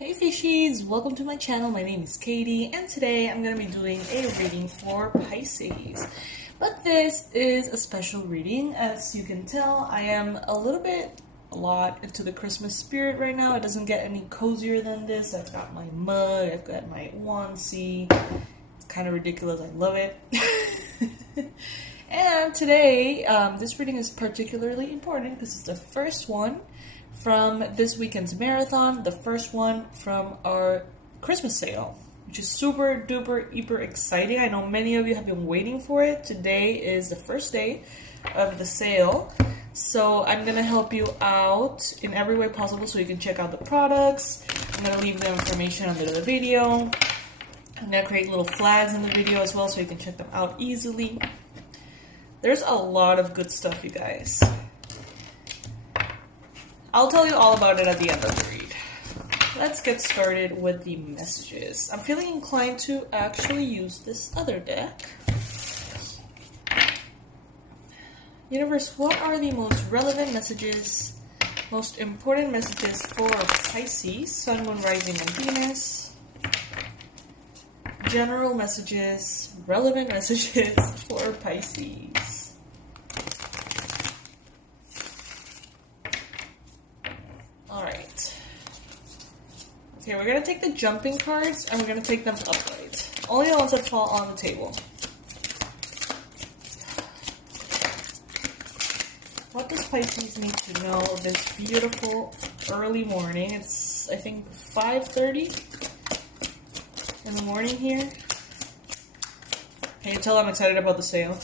Hey fishies, welcome to my channel. My name is Katie and today I'm going to be doing a reading for Pisces. But this is a special reading. As you can tell, I am a lot into the Christmas spirit right now. It doesn't get any cozier than this. I've got my mug, I've got my onesie. It's kind of ridiculous, I love it. And today, this reading is particularly important because it's the first one from this weekend's marathon, the first one from our Christmas sale, which is super duper hyper exciting. I know many of you have been waiting for it. Today is the first day of the sale, so I'm gonna help you out in every way possible so you can check out the products. I'm gonna leave the information under the video. I'm gonna create little flags in the video as well so you can check them out easily. There's a lot of good stuff, you guys. I'll tell you all about it at the end of the read. Let's get started with the messages. I'm feeling inclined to actually use this other deck. Universe, what are the most relevant messages, most important messages for Pisces, Sun, Moon, Rising, and Venus? General messages, relevant messages for Pisces. Alright. Okay, we're going to take the jumping cards and we're going to take them upright. Only the ones that fall on the table. What does Pisces need to know this beautiful early morning? It's, I think, 5:30 in the morning here. Can you tell I'm excited about the sale?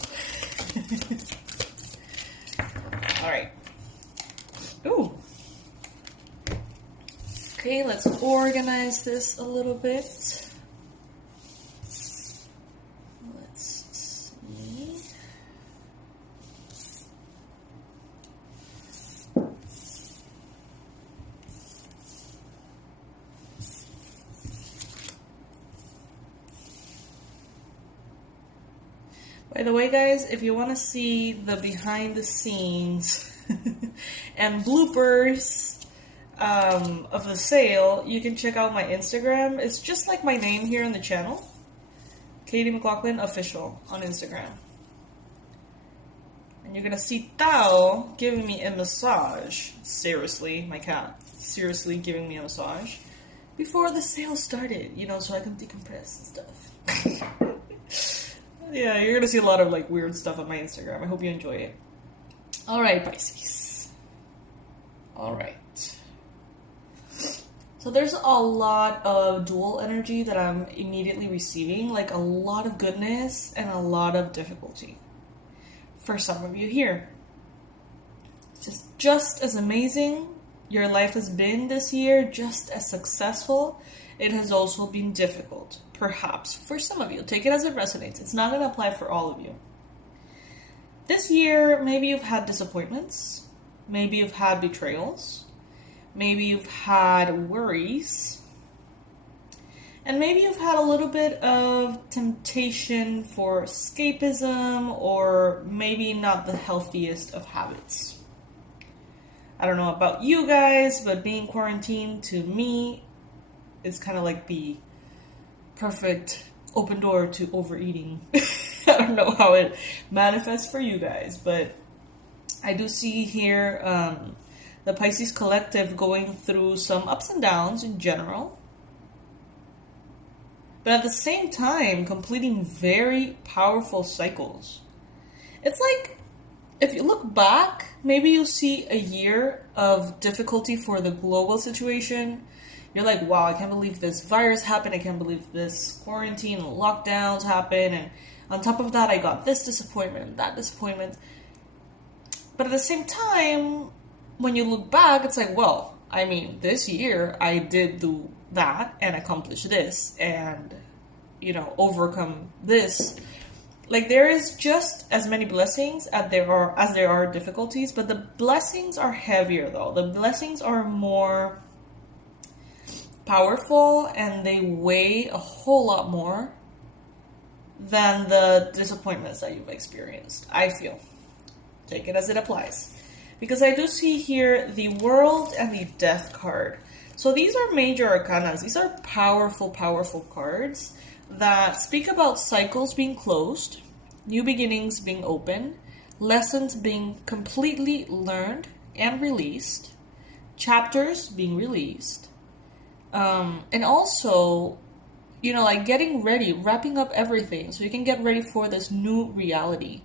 Alright. Ooh. Okay, let's organize this a little bit. Let's see. By the way, guys, if you want to see the behind the scenes and bloopers of the sale, you can check out my Instagram. It's just like my name here on the channel. Katie McLaughlin Official on Instagram. And you're gonna see Tao giving me a massage. Seriously, my cat. Seriously giving me a massage. Before the sale started, you know, so I can decompress and stuff. Yeah, you're gonna see a lot of like weird stuff on my Instagram. I hope you enjoy it. Alright, Pisces. Alright. So there's a lot of dual energy that I'm immediately receiving, like a lot of goodness and a lot of difficulty. For some of you here, just as amazing your life has been this year, just as successful, it has also been difficult. Perhaps for some of you, take it as it resonates. It's not going to apply for all of you. This year, maybe you've had disappointments, maybe you've had betrayals. Maybe you've had worries, and maybe you've had a little bit of temptation for escapism, or maybe not the healthiest of habits. I don't know about you guys, but being quarantined to me is kind of like the perfect open door to overeating. I don't know how it manifests for you guys, but I do see here the Pisces collective going through some ups and downs in general. But at the same time, completing very powerful cycles. It's like, if you look back, maybe you'll see a year of difficulty for the global situation. You're like, wow, I can't believe this virus happened. I can't believe this quarantine and lockdowns happened. And on top of that, I got this disappointment and that disappointment. But at the same time, when you look back, it's like, well, I mean, this year I did do that and accomplish this and, you know, overcome this. Like, there is just as many blessings as there are difficulties, but the blessings are heavier, though. The blessings are more powerful and they weigh a whole lot more than the disappointments that you've experienced, I feel. Take it as it applies. Because I do see here the World and the Death card. So these are major arcanas. These are powerful, powerful cards that speak about cycles being closed, new beginnings being open, lessons being completely learned and released, chapters being released, and also, you know, like getting ready, wrapping up everything so you can get ready for this new reality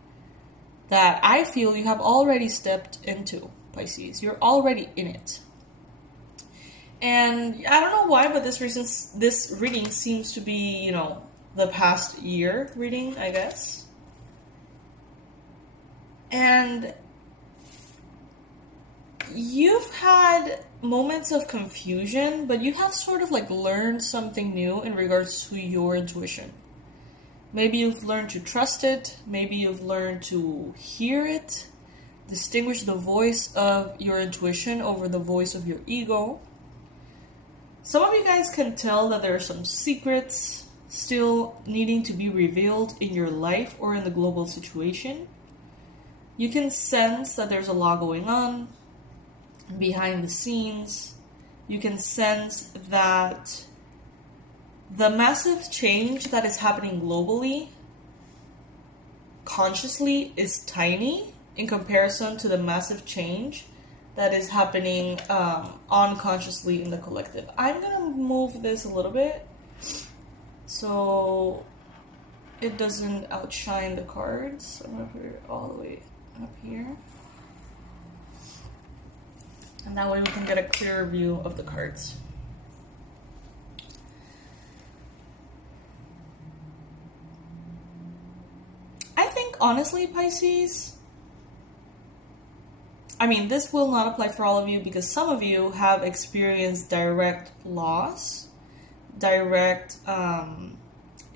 that I feel you have already stepped into, Pisces. You're already in it. And I don't know why, but this reading seems to be, you know, the past year reading, I guess. And you've had moments of confusion, but you have sort of like learned something new in regards to your intuition. Maybe you've learned to trust it. Maybe you've learned to hear it. Distinguish the voice of your intuition over the voice of your ego. Some of you guys can tell that there are some secrets still needing to be revealed in your life or in the global situation. You can sense that there's a lot going on behind the scenes. You can sense that the massive change that is happening globally, consciously, is tiny in comparison to the massive change that is happening unconsciously in the collective. I'm going to move this a little bit so it doesn't outshine the cards. I'm going to put it all the way up here. And that way we can get a clearer view of the cards. I think, honestly, Pisces, I mean, this will not apply for all of you because some of you have experienced direct loss, direct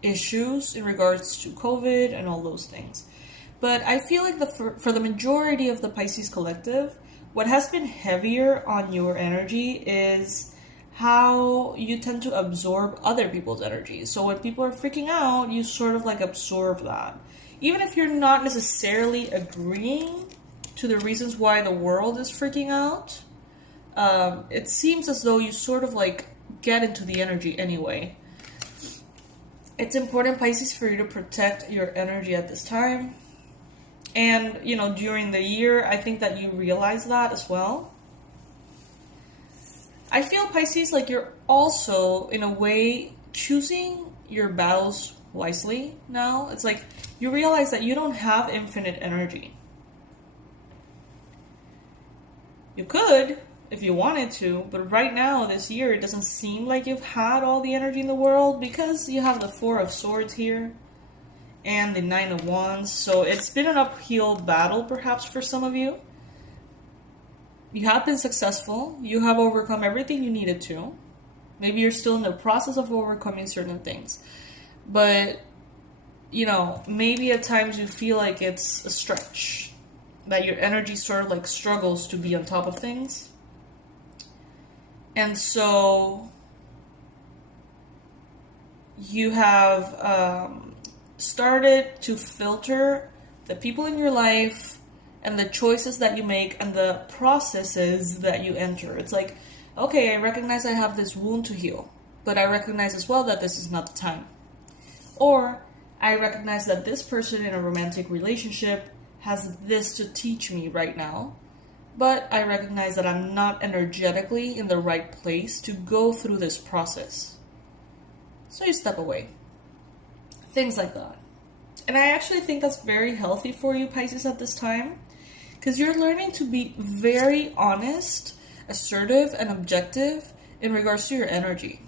issues in regards to COVID and all those things. But I feel like for the majority of the Pisces collective, what has been heavier on your energy is how you tend to absorb other people's energy. So when people are freaking out, you sort of like absorb that. Even if you're not necessarily agreeing to the reasons why the world is freaking out, it seems as though you sort of like get into the energy anyway. It's important, Pisces, for you to protect your energy at this time. And, you know, during the year, I think that you realize that as well. I feel, Pisces, like you're also, in a way, choosing your battles wisely now. It's like you realize that you don't have infinite energy. You could, if you wanted to, but right now, this year, it doesn't seem like you've had all the energy in the world because you have the Four of Swords here and the Nine of Wands. So it's been an uphill battle, perhaps, for some of you. You have been successful. You have overcome everything you needed to. Maybe you're still in the process of overcoming certain things. But, you know, maybe at times you feel like it's a stretch, that your energy sort of like struggles to be on top of things. And so you have started to filter the people in your life and the choices that you make and the processes that you enter. It's like, okay, I recognize I have this wound to heal, but I recognize as well that this is not the time. Or I recognize that this person in a romantic relationship has this to teach me right now, but I recognize that I'm not energetically in the right place to go through this process. So you step away. Things like that. And I actually think that's very healthy for you, Pisces, at this time, because you're learning to be very honest, assertive, and objective in regards to your energy.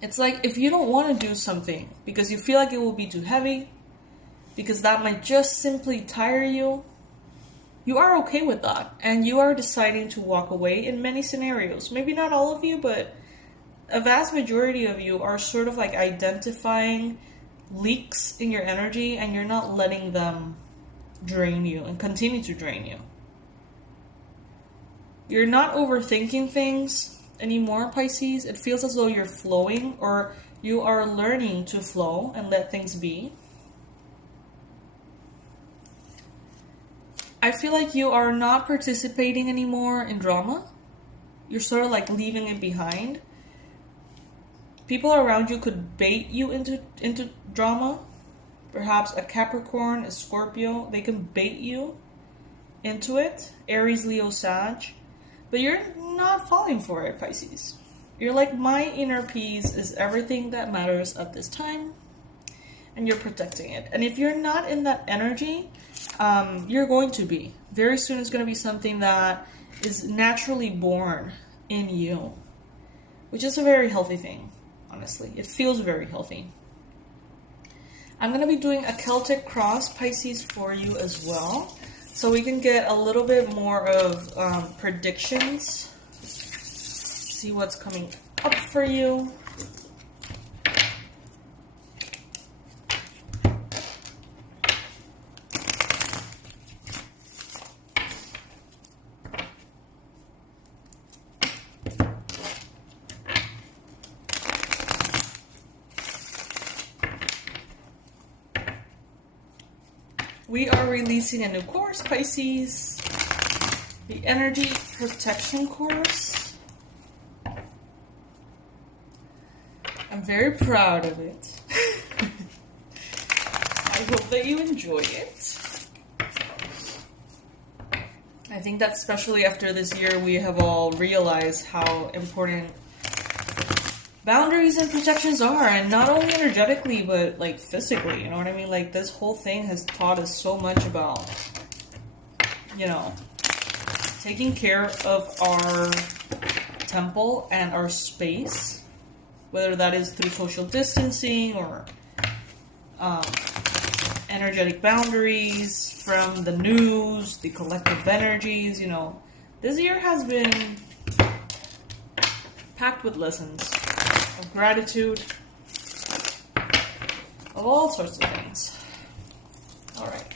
It's like if you don't want to do something because you feel like it will be too heavy, because that might just simply tire you, you are okay with that. And you are deciding to walk away in many scenarios. Maybe not all of you, but a vast majority of you are sort of like identifying leaks in your energy and you're not letting them drain you and continue to drain you. You're not overthinking things anymore, Pisces. It feels as though you're flowing, or you are learning to flow and let things be. I feel like you are not participating anymore in drama. you're sort of like leaving it behind. People around you could bait you into drama. Perhaps a Capricorn, a Scorpio, they can bait you into it. Aries, Leo, Sag. But you're not falling for it, Pisces. You're like, my inner peace is everything that matters at this time. And you're protecting it. And if you're not in that energy, you're going to be. Very soon it's going to be something that is naturally born in you. Which is a very healthy thing, honestly. It feels very healthy. I'm going to be doing a Celtic cross, Pisces, for you as well. So we can get a little bit more of predictions. See what's coming up for you. We are releasing a new course, Pisces. The Energy Protection course. I'm very proud of it. I hope that you enjoy it. I think that especially after this year, we have all realized how important boundaries and protections are, and not only energetically, but like physically, you know what I mean? Like, this whole thing has taught us so much about, you know, taking care of our temple and our space, whether that is through social distancing or energetic boundaries from the news, the collective energies, you know. This year has been packed with lessons of gratitude, of all sorts of things. Alright.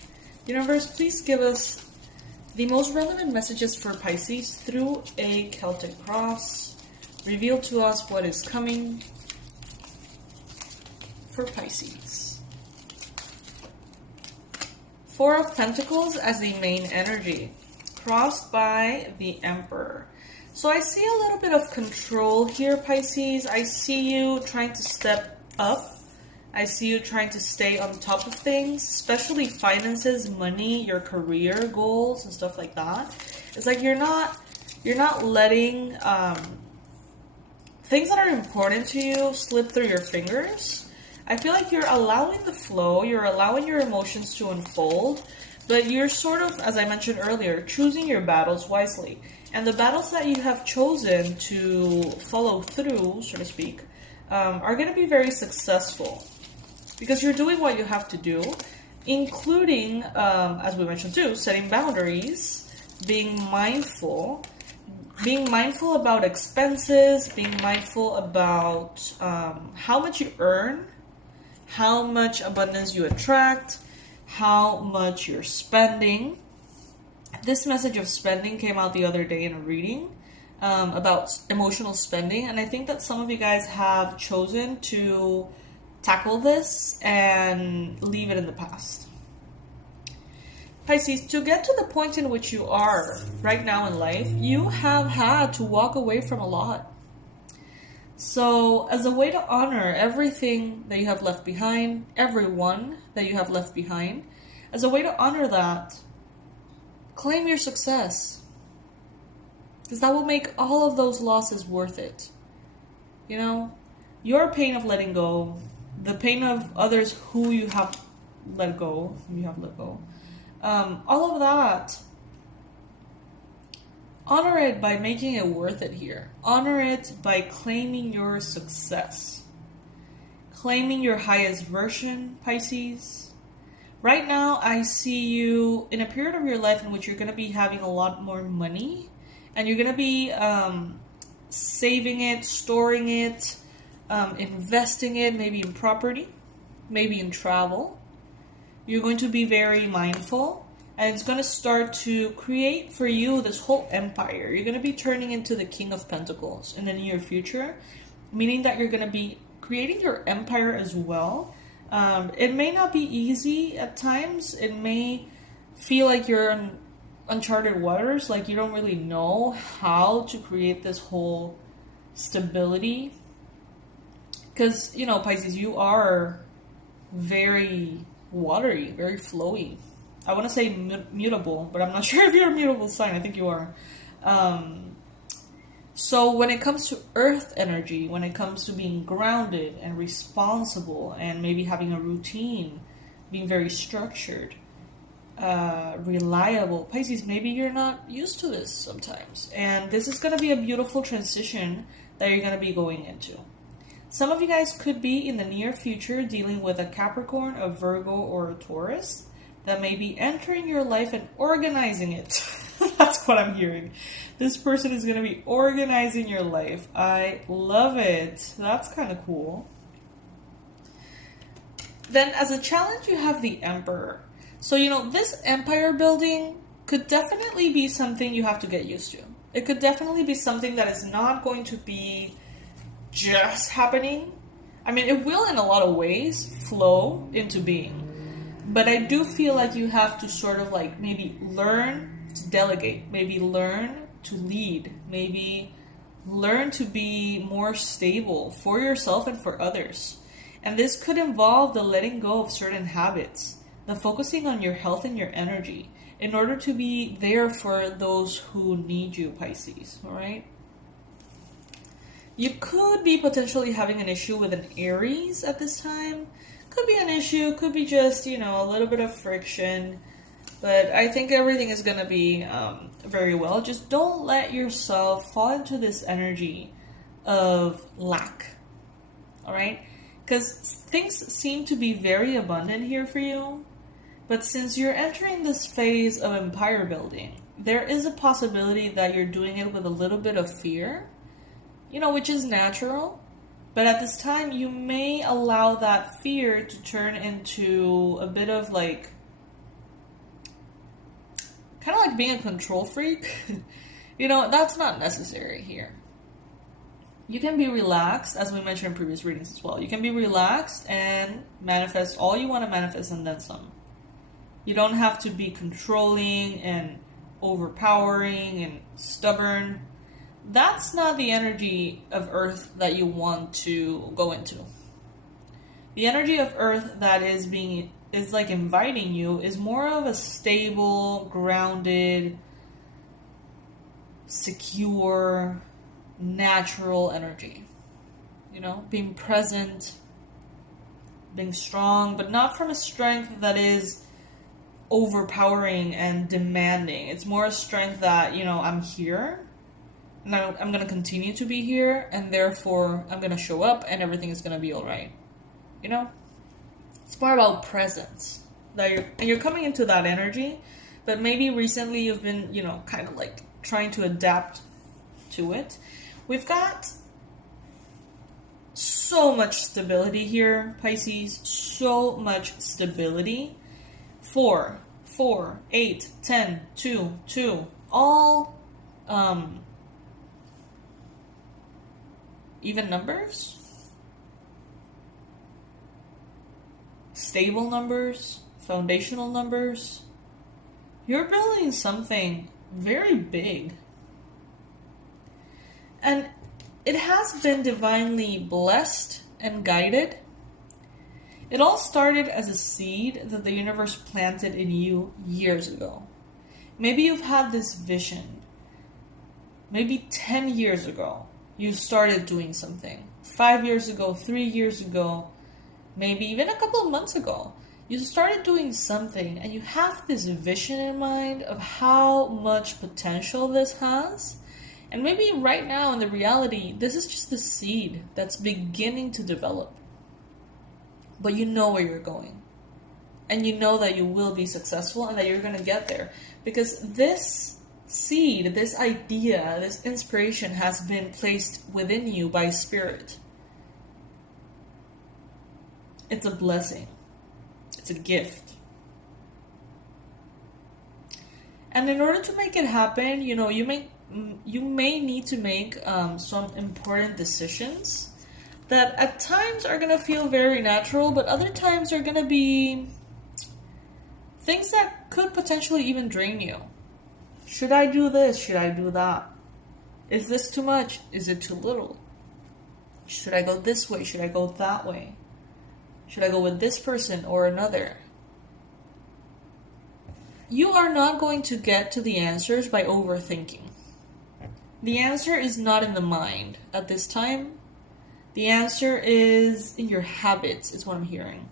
Universe, please give us the most relevant messages for Pisces through a Celtic cross. Reveal to us what is coming for Pisces. Four of Pentacles as the main energy, crossed by the Emperor. So I see a little bit of control here, Pisces. I see you trying to step up. I see you trying to stay on top of things, especially finances, money, your career goals, and stuff like that. It's like you're not letting things that are important to you slip through your fingers. I feel like you're allowing the flow, you're allowing your emotions to unfold, but you're sort of, as I mentioned earlier, choosing your battles wisely. And the battles that you have chosen to follow through, so to speak, are going to be very successful. Because you're doing what you have to do, including, as we mentioned too, setting boundaries, being mindful about expenses, being mindful about how much you earn, how much abundance you attract, how much you're spending. This message of spending came out the other day in a reading about emotional spending, and I think that some of you guys have chosen to tackle this and leave it in the past. Pisces, to get to the point in which you are right now in life, you have had to walk away from a lot. So, as a way to honor everything that you have left behind, everyone that you have left behind, as a way to honor that, claim your success. Because that will make all of those losses worth it. You know, your pain of letting go, the pain of others who you have let go, all of that, honor it by making it worth it here. Honor it by claiming your success. Claiming your highest version, Pisces. Right now, I see you in a period of your life in which you're going to be having a lot more money. And you're going to be saving it, storing it, investing it, maybe in property, maybe in travel. You're going to be very mindful, and it's going to start to create for you this whole empire. You're going to be turning into the King of Pentacles in the near future, meaning that you're going to be creating your empire as well. It may not be easy at times. It may feel like you're uncharted waters. Like, you don't really know how to create this whole stability. Because, you know, Pisces, you are very watery, very flowy. I want to say mutable, but I'm not sure if you're a mutable sign. I think you are. So when it comes to earth energy, when it comes to being grounded and responsible and maybe having a routine, being very structured, reliable, Pisces, maybe you're not used to this sometimes. And this is going to be a beautiful transition that you're going to be going into. Some of you guys could be in the near future dealing with a Capricorn, a Virgo, or a Taurus that may be entering your life and organizing it. That's what I'm hearing. This person is going to be organizing your life. I love it. That's kind of cool. Then as a challenge, you have the Emperor. So, you know, this empire building could definitely be something you have to get used to. It could definitely be something that is not going to be just happening. I mean, it will in a lot of ways flow into being. But I do feel like you have to sort of like maybe learn to delegate, maybe learn to lead, maybe learn to be more stable for yourself and for others. And this could involve the letting go of certain habits, the focusing on your health and your energy in order to be there for those who need you, Pisces, all right? You could be potentially having an issue with an Aries at this time. Could be an issue, could be just, you know, a little bit of friction. But I think everything is going to be very well. Just don't let yourself fall into this energy of lack. All right? Because things seem to be very abundant here for you. But since you're entering this phase of empire building, there is a possibility that you're doing it with a little bit of fear. You know, which is natural. But at this time, you may allow that fear to turn into a bit of like, kind of like being a control freak. You know, that's not necessary here. You can be relaxed, as we mentioned in previous readings as well. You can be relaxed and manifest all you want to manifest and then some. You don't have to be controlling and overpowering and stubborn. That's not the energy of Earth that you want to go into. The energy of Earth that is like inviting you is more of a stable, grounded, secure, natural energy. You know, being present, being strong, but not from a strength that is overpowering and demanding. It's more a strength that, you know, I'm here. And I'm going to continue to be here, and therefore I'm going to show up, and everything is going to be all right. You know? It's more about presence. You're coming into that energy, but maybe recently you've been, you know, kind of like trying to adapt to it. We've got so much stability here, Pisces. So much stability. 4, 8, 10, 2, 2. All, even numbers, stable numbers, foundational numbers. You're building something very big. And it has been divinely blessed and guided. It all started as a seed that the universe planted in you years ago. Maybe you've had this vision. Maybe 10 years ago. You started doing something. 5 years ago, 3 years ago, maybe even a couple of months ago, you started doing something and you have this vision in mind of how much potential this has. And maybe right now in the reality, this is just the seed that's beginning to develop. But you know where you're going. And you know that you will be successful and that you're going to get there. Because this seed, this idea, this inspiration has been placed within you by Spirit. It's a blessing. It's a gift. And in order to make it happen, you know, you may need to make some important decisions that at times are going to feel very natural, but other times are going to be things that could potentially even drain you. Should I do this? Should I do that? Is this too much? Is it too little? Should I go this way? Should I go that way? Should I go with this person or another? You are not going to get to the answers by overthinking. The answer is not in the mind at this time. The answer is in your habits, is what I'm hearing.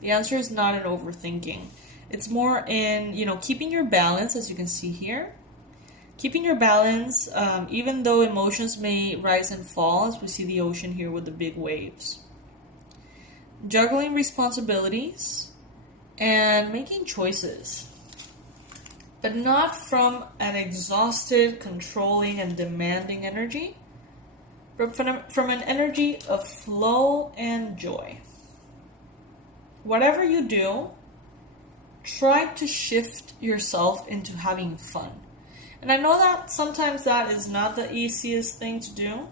The answer is not in overthinking. It's more in, keeping your balance, as you can see here. Keeping your balance, even though emotions may rise and fall, as we see the ocean here with the big waves. Juggling responsibilities and making choices. But not from an exhausted, controlling, and demanding energy, but from an energy of flow and joy. Whatever you do, try to shift yourself into having fun. And I know that sometimes that is not the easiest thing to do.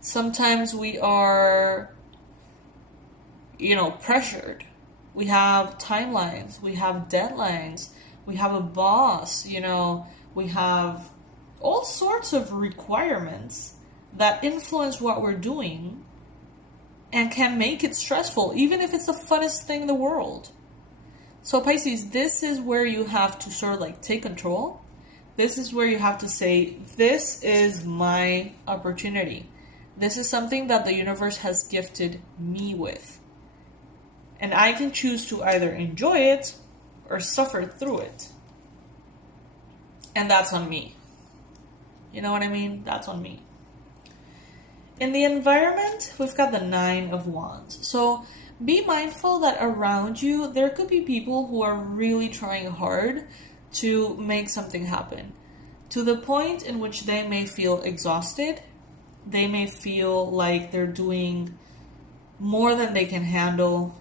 Sometimes we are, pressured. We have timelines, we have deadlines, we have a boss, we have all sorts of requirements that influence what we're doing and can make it stressful, even if it's the funnest thing in the world. So Pisces, this is where you have to sort of take control. This is where you have to say, this is my opportunity. This is something that the universe has gifted me with. And I can choose to either enjoy it or suffer through it. And that's on me. You know what I mean? That's on me. In the environment, we've got the 9 of Wands. So be mindful that around you, there could be people who are really trying hard to make something happen. To the point in which they may feel exhausted. They may feel like they're doing more than they can handle,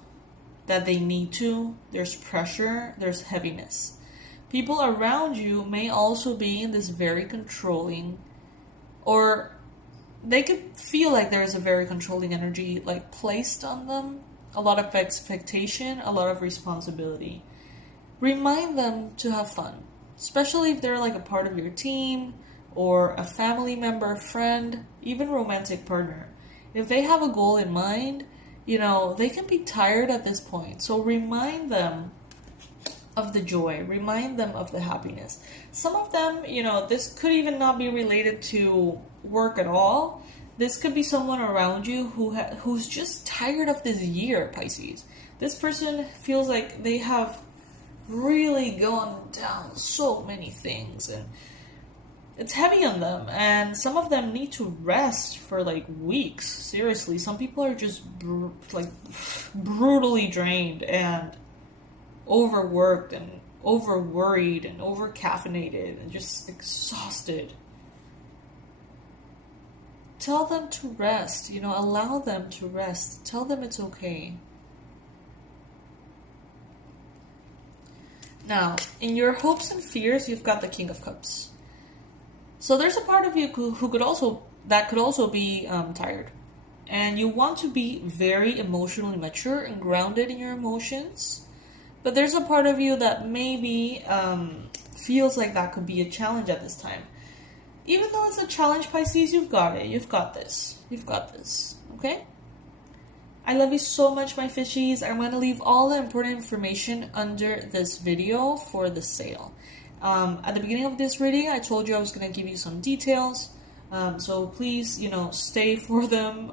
that they need to. There's pressure, there's heaviness. People around you may also be in this very controlling, or they could feel like there is a very controlling energy placed on them. A lot of expectation, a lot of responsibility. Remind them to have fun, especially if they're a part of your team or a family member, friend, even romantic partner. If they have a goal in mind, they can be tired at this point. So remind them of the joy. Remind them of the happiness. Some of them, this could even not be related to work at all. This could be someone around you who's just tired of this year, Pisces. This person feels like they have really gone down so many things and it's heavy on them, and some of them need to rest for weeks. Seriously, some people are just brutally drained and overworked and over-worried and over-caffeinated and just exhausted. Tell them to rest, allow them to rest. Tell them it's okay. Now, in your hopes and fears, you've got the King of Cups. So there's a part of you who could also be tired. And you want to be very emotionally mature and grounded in your emotions. But there's a part of you that maybe feels like that could be a challenge at this time. Even though it's a challenge, Pisces, you've got it. You've got this. You've got this. Okay? I love you so much, my fishies. I'm going to leave all the important information under this video for the sale. At the beginning of this reading, I told you I was going to give you some details. So please, stay for them.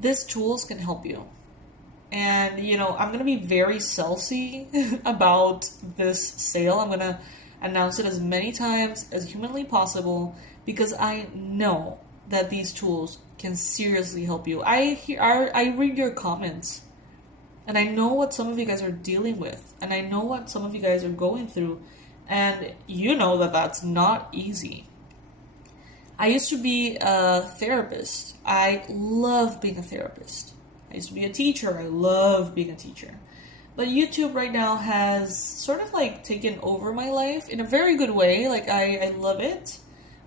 These tools can help you. And, I'm going to be very salesy about this sale. I'm going to announce it as many times as humanly possible because I know that these tools can seriously help you. I read your comments and I know what some of you guys are dealing with, and I know what some of you guys are going through, and you know that that's not easy. I used to be a therapist. I love being a therapist. I used to be a teacher. I love being a teacher. But YouTube right now has sort of taken over my life in a very good way. I love it.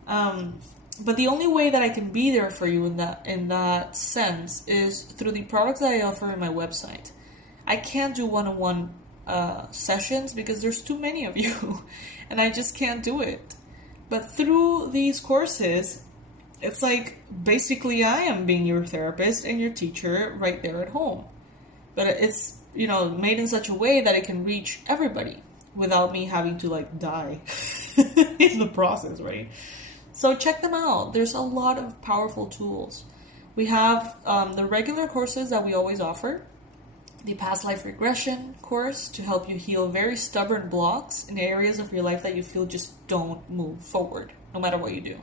But the only way that I can be there for you in that sense is through the products that I offer on my website. I can't do one-on-one sessions because there's too many of you and I just can't do it. But through these courses, it's like basically I am being your therapist and your teacher right there at home. But it's, made in such a way that it can reach everybody without me having to like die in the process, right? So check them out. There's a lot of powerful tools. We have the regular courses that we always offer. The past life regression course to help you heal very stubborn blocks in areas of your life that you feel just don't move forward, no matter what you do.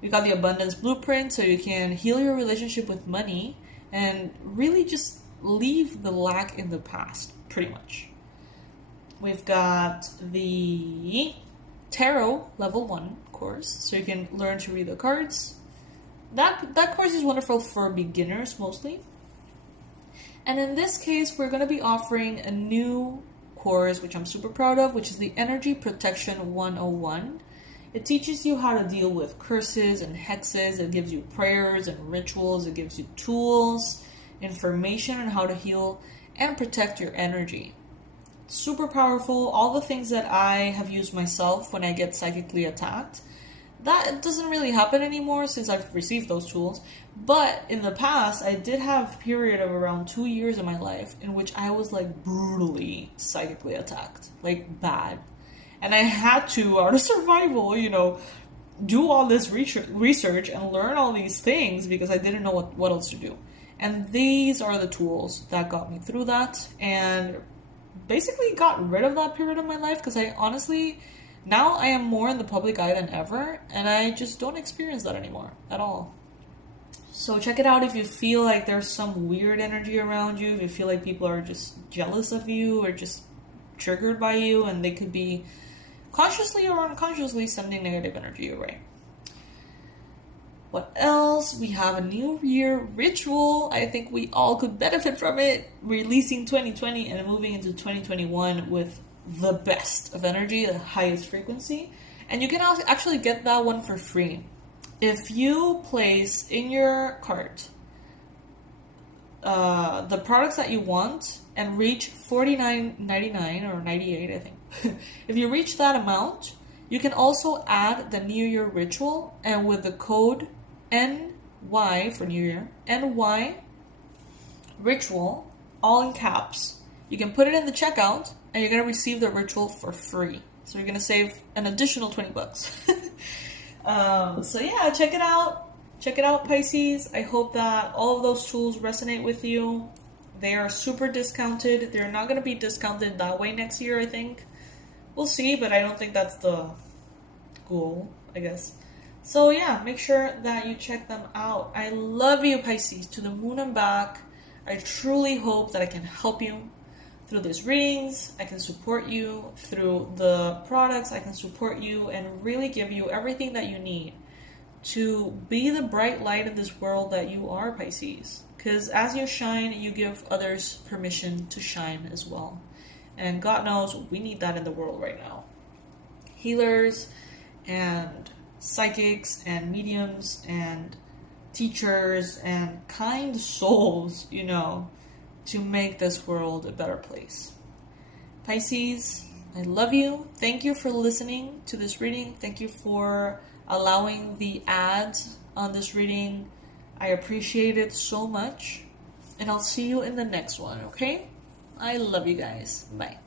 We've got the abundance blueprint so you can heal your relationship with money and really just leave the lack in the past, pretty much. We've got the tarot level 1 course so you can learn to read the cards. That course is wonderful for beginners mostly. And in this case, we're going to be offering a new course, which I'm super proud of, which is the Energy Protection 101. It teaches you how to deal with curses and hexes. It gives you prayers and rituals. It gives you tools, information on how to heal and protect your energy. Super powerful. All the things that I have used myself when I get psychically attacked. That doesn't really happen anymore since I've received those tools. But in the past, I did have a period of around 2 years in my life in which I was like brutally psychically attacked. Like bad. And I had to, out of survival, do all this research and learn all these things because I didn't know what else to do. And these are the tools that got me through that and basically got rid of that period of my life because I honestly... Now I am more in the public eye than ever, and I just don't experience that anymore at all. So check it out if you feel like there's some weird energy around you, if you feel like people are just jealous of you or just triggered by you, and they could be consciously or unconsciously sending negative energy your way. What else? We have a new year ritual. I think we all could benefit from it. Releasing 2020 and moving into 2021 with the best of energy, the highest frequency, and you can actually get that one for free if you place in your cart the products that you want and reach $49.99 or $98, I think. If you reach that amount, you can also add the New Year ritual, and with the code NY for New Year, NY ritual, all in caps, you can put it in the checkout and you're going to receive the ritual for free. So you're going to save an additional $20. So yeah, check it out. Check it out, Pisces. I hope that all of those tools resonate with you. They are super discounted. They're not going to be discounted that way next year, I think. We'll see, but I don't think that's the goal, I guess. So yeah, make sure that you check them out. I love you, Pisces, to the moon and back. I truly hope that I can help you through these readings. I can support you through the products. I can support you and really give you everything that you need to be the bright light in this world that you are, Pisces. Because as you shine, you give others permission to shine as well. And God knows we need that in the world right now. Healers and psychics and mediums and teachers and kind souls, to make this world a better place. Pisces, I love you. Thank you for listening to this reading. Thank you for allowing the ads on this reading. I appreciate it so much. And I'll see you in the next one, okay? I love you guys. Bye.